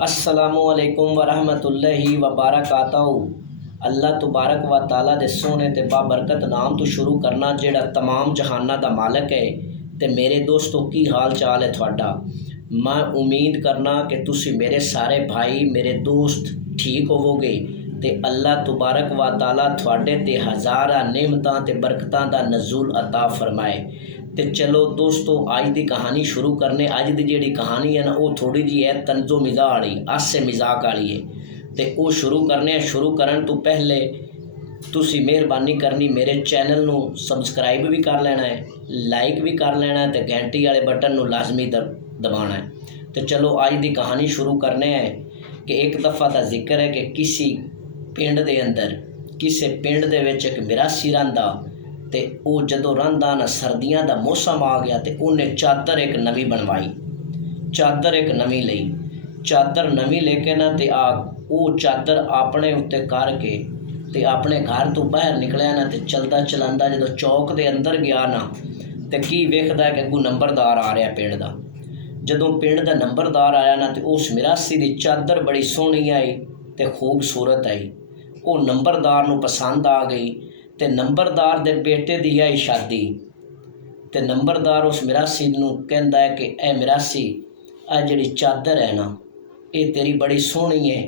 अस्सलामुअलैकुम वरहमतुल्लाहि वबरकातहू। अल्लाह तबारक व ताला दे सोहने ते बाबरकत नाम तो शुरू करना जेड़ा तमाम जहाना दा मालक है। ते मेरे दोस्तों की हाल चाल है थोड़ा। मैं उम्मीद करना कि तुसी मेरे सारे भाई मेरे दोस्त ठीक होवोगे ते अल्लाह तबारक व ताला थोड़े ते हज़ारा नेमतां ते बरकतां दा नज़ूल अता फरमाए। तो चलो दोस्तों अज की कहानी शुरू करने। अज की जी कहानी है ना वो थोड़ी जी है तंजो मिज़ाह वाली, हासे मजाक वाली है। तो वो शुरू करने। शुरू करन तो पहले तुसी मेहरबानी करनी मेरे चैनल नू सबसक्राइब भी कर लेना है, लाइक भी कर लेना है, तो घंटी वाले बटन नू लाजमी दबाना है। तो चलो अज की कहानी शुरू करने हैं कि एक दफ़ा का जिक्र है कि किसी पिंड दे अंदर किसी पिंड दे विच एक मिरासी रहिंदा। ते वो जदों रहिंदा ना सर्दियां दा मौसम आ गया तो उन्हें चादर एक नवी बनवाई, चादर एक नवी लई, चादर नवी लेके ना ते वो चादर अपने उत्ते करके ते अपने घर तो बाहर निकलिया ना ते चलदा चलांदा जदों चौक दे अंदर गया ना ते की वेखदा कि अगों नंबरदार आ रहा पिंड दा। जदों पिंड दा नंबरदार आया ना तो उस मिरासी दी चादर बड़ी सोहनी आई ते खूबसूरत आई। वो नंबरदार नूं पसंद आ गई ते नंबरदार दे बेटे दी आई शादी। ते नंबरदार उस मिरासी नूं कहंदा है कि ए मिरासी आ जिहड़ी चादर है ना ये तेरी बड़ी सोहनी है,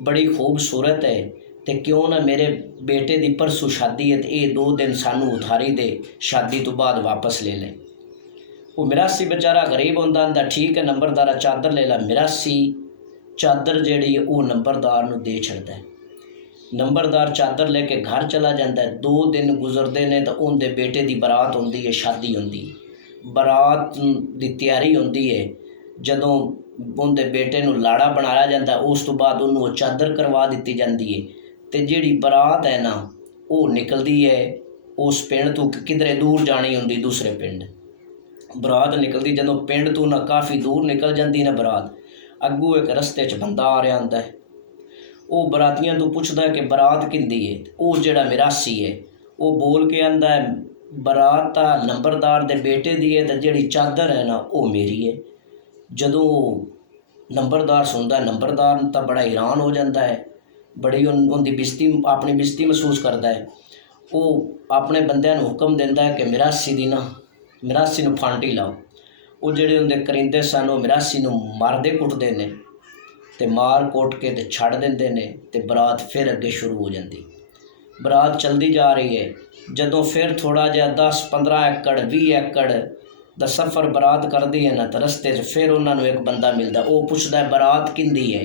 बड़ी खूबसूरत है, ते क्यों ना मेरे बेटे दी परसों शादी है तो ये 2 दिन सानू उधारी दे, शादी तो बाद वापस ले ले। वो मिरासी बेचारा गरीब होंदा आंदा ठीक है नंबरदारा चादर ले ला। मिरासी चादर जिहड़ी वो नंबरदार नूं दे छड़दा है। नंबरदार चादर लेके घर चला जाता है। 2 दिन गुजरते हैं तो उनके बेटे की बरात होंदी है, शादी होंदी, बरात की तैयारी होंदी है। जदों उनके बेटे नूं लाड़ा बनाया जाता है उस तो बाद उन्होंने चादर करवा दी जाती है। तो जिहड़ी बरात है ना वो निकलती है उस पिंड तो किधरे दूर जानी होंदी दूसरे पिंड। बरात निकलती जदों पिंड तो ना काफ़ी दूर निकल जाती ना बरात, अगों एक रस्ते च बंदा आ रहा होंदा है। वो बरातियां तो पुछदा है कि बरात किंदी है। वो जिहड़ा मिरासी है वो बोल के आंदा है बरात तो नंबरदार दे बेटे दी है तो जिहड़ी चादर है ना वो मेरी है। जदों नंबरदार सुनता है नंबरदार तो बड़ा हैरान हो जाता है, बड़ी उनकी बेइज्जती अपनी बेइज्जती महसूस करता है। वो अपने बंदिਆਂ ਨੂੰ हुक्म दिंदा है कि मिरासी नूं फांटी लाओ। वो जिहड़े उनके करिंदे सन वो मिरासी नूं मारदे कुटदे ने ते मार कुट के ते छड़ देंदे ने ते बरात फिर अगे शुरू हो जाती। बरात चलती जा रही है। जदों फिर थोड़ा जिहा 10-15 एकड़ 20 एकड़ दा सफ़र बरात करदी है ना तो रस्ते च फिर उन्होंने एक बंदा मिलता। वो पुछदा है बरात किंदी है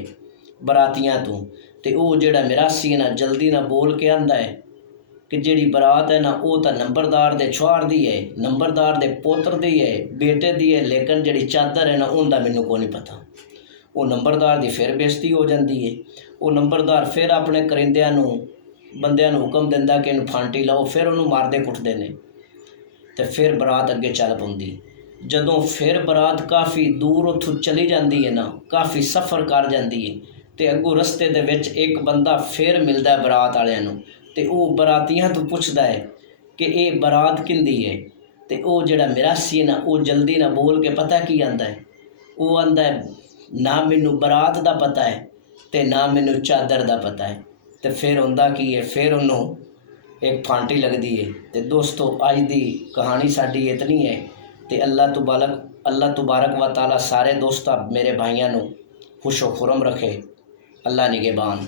बरातियां तो। ते वो जिहड़ा मिरासी है ना जल्दी ना बोल के आंदा है कि जिहड़ी बरात है ना वो तो नंबरदार दे छुआर दी है, नंबरदार दे पोत्र दी है, बेटे दी है, लेकिन जिहड़ी चादर है ना उनका मैनूं कोई नहीं पता। वो नंबरदार की फिर बेइज्जती हो जाती है। वो नंबरदार फिर अपने करिंदिਆਂ ਨੂੰ ਬੰਦਿਆਂ ਨੂੰ हुक्म दिंदा कि इन्हूं फांटी लाओ। फिर उन्होंने मारदे कुटदे ने ते फिर बरात अगे चल पौंदी। जदों फिर बरात काफ़ी दूर उत्थों चली जाती है ना, काफ़ी सफ़र कर जाती है तो अगों रस्ते दे विच एक बंदा फिर मिलता है बरात वालिਆਂ ਨੂੰ ते वो बरातियां तो पुछदा है कि ये बरात किंदी है। तो वो जिहड़ा मिरासी है ना वो जल्दी ना बोल के पता की आंदा है, वो आंदा है ना मैनू बरात का पता है तो ना मैनू चादर का पता है। तो फिर होंदा की है फिर उन्होंने एक फांटी लगती है। तो दोस्तों अज की कहानी साडी इतनी है। तो अल्लाह तबारक व ताला सारे दोस्तां मेरे भाइयों को खुशो खुरम रखे। अल्लाह निगहबान।